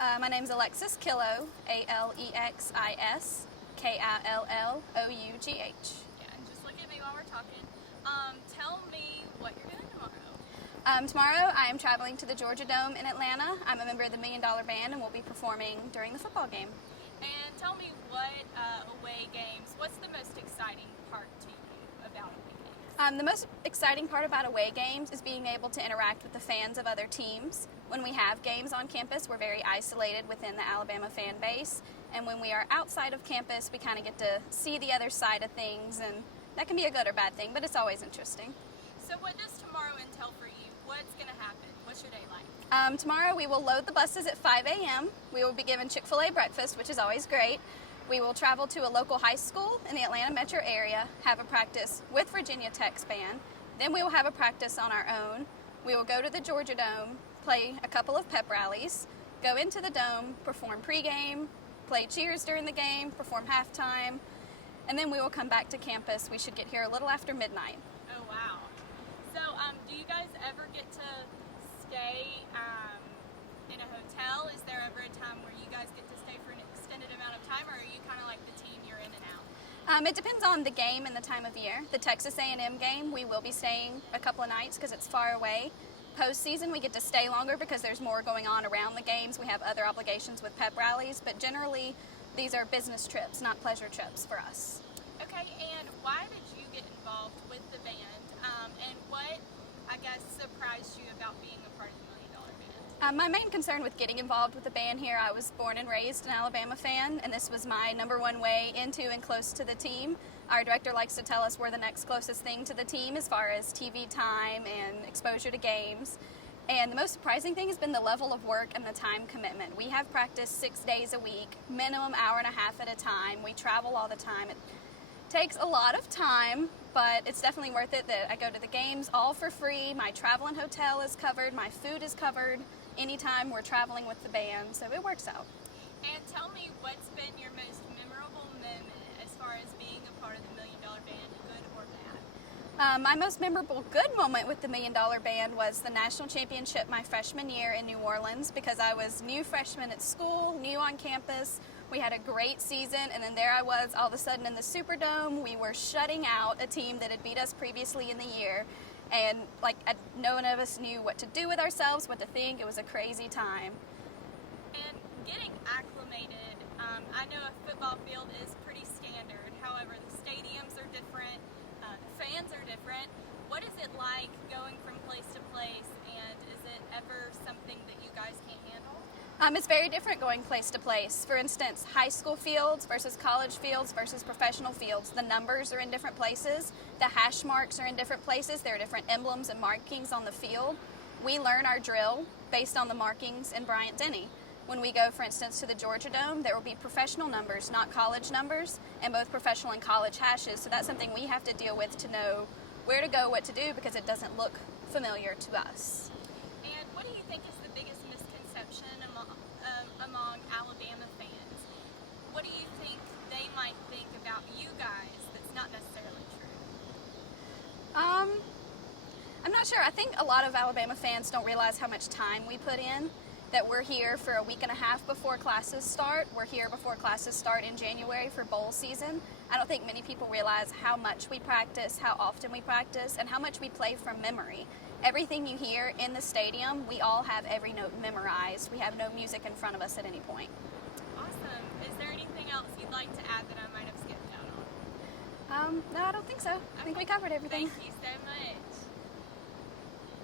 My name's Alexis Killough, Alexis Killoughh. Yeah, and just look at me while we're talking. Tell me what you're doing tomorrow. Tomorrow I am traveling to the Georgia Dome in Atlanta. I'm a member of the $1 Million Band and will be performing during the football game. And tell me what's the most exciting part to you about away games? The most exciting part about away games is being able to interact with the fans of other teams. When we have games on campus, we're very isolated within the Alabama fan base. And when we are outside of campus, we kind of get to see the other side of things, and that can be a good or bad thing, but it's always interesting. So what does tomorrow entail for you? What's going to happen? What's your day like? Tomorrow we will load the buses at 5 a.m. We will be given Chick-fil-A breakfast, which is always great. We will travel to a local high school in the Atlanta metro area, have a practice with Virginia Tech's band. Then we will have a practice on our own. We will go to the Georgia Dome, play a couple of pep rallies, go into the Dome, perform pregame, play cheers during the game, perform halftime, and then we will come back to campus. We should get here a little after midnight. Oh, wow. So, do you guys ever get to stay in a hotel? Is there ever a time where you guys get to stay for an extended amount of time, or are you kind of like the team, you're in and out? It depends on the game and the time of year. The Texas A&M game, we will be staying a couple of nights because it's far away. Postseason, we get to stay longer because there's more going on around the games. We have other obligations with pep rallies, but generally these are business trips, not pleasure trips for us. Okay, and why did you get involved with the band, and what, I guess, surprised you about being a part of the $1 Million Band? My main concern with getting involved with the band here, I was born and raised an Alabama fan, and this was my number one way into and close to the team. Our director likes to tell us we're the next closest thing to the team as far as TV time and exposure to games. And the most surprising thing has been the level of work and the time commitment. We have practice 6 days a week, minimum hour and a half at a time. We travel all the time. It takes a lot of time, but it's definitely worth it that I go to the games all for free. My travel and hotel is covered. My food is covered anytime we're traveling with the band, so it works out. And tell me, what's been your most memorable moment as far as being a part of the $1 Million Band, good or bad? My most memorable good moment with the $1 Million Band was the national championship my freshman year in New Orleans, because I was new freshman at school, new on campus. We had a great season, and then there I was all of a sudden in the Superdome. We were shutting out a team that had beat us previously in the year, and no one of us knew what to do with ourselves, what to think. It was a crazy time. And getting acclimated, I know a football field is pretty standard. However, the stadiums are different, the fans are different. What is it like going from place to place, and is it ever something that you guys can't handle? It's very different going place to place. For instance, high school fields versus college fields versus professional fields. The numbers are in different places. The hash marks are in different places. There are different emblems and markings on the field. We learn our drill based on the markings in Bryant-Denny. When we go, for instance, to the Georgia Dome, there will be professional numbers, not college numbers, and both professional and college hashes. So that's something we have to deal with to know where to go, what to do, because it doesn't look familiar to us. And what do you think is the biggest misconception among Alabama fans? What do you think they might think about you guys that's not necessarily true? I'm not sure. I think a lot of Alabama fans don't realize how much time we put in, that we're here for a week and a half before classes start. We're here before classes start in January for bowl season. I don't think many people realize how much we practice, how often we practice, and how much we play from memory. Everything you hear in the stadium, we all have every note memorized. We have no music in front of us at any point. Awesome. Is there anything else you'd like to add that I might have skipped out on? No, I don't think so. I think we covered everything. Thank you so much.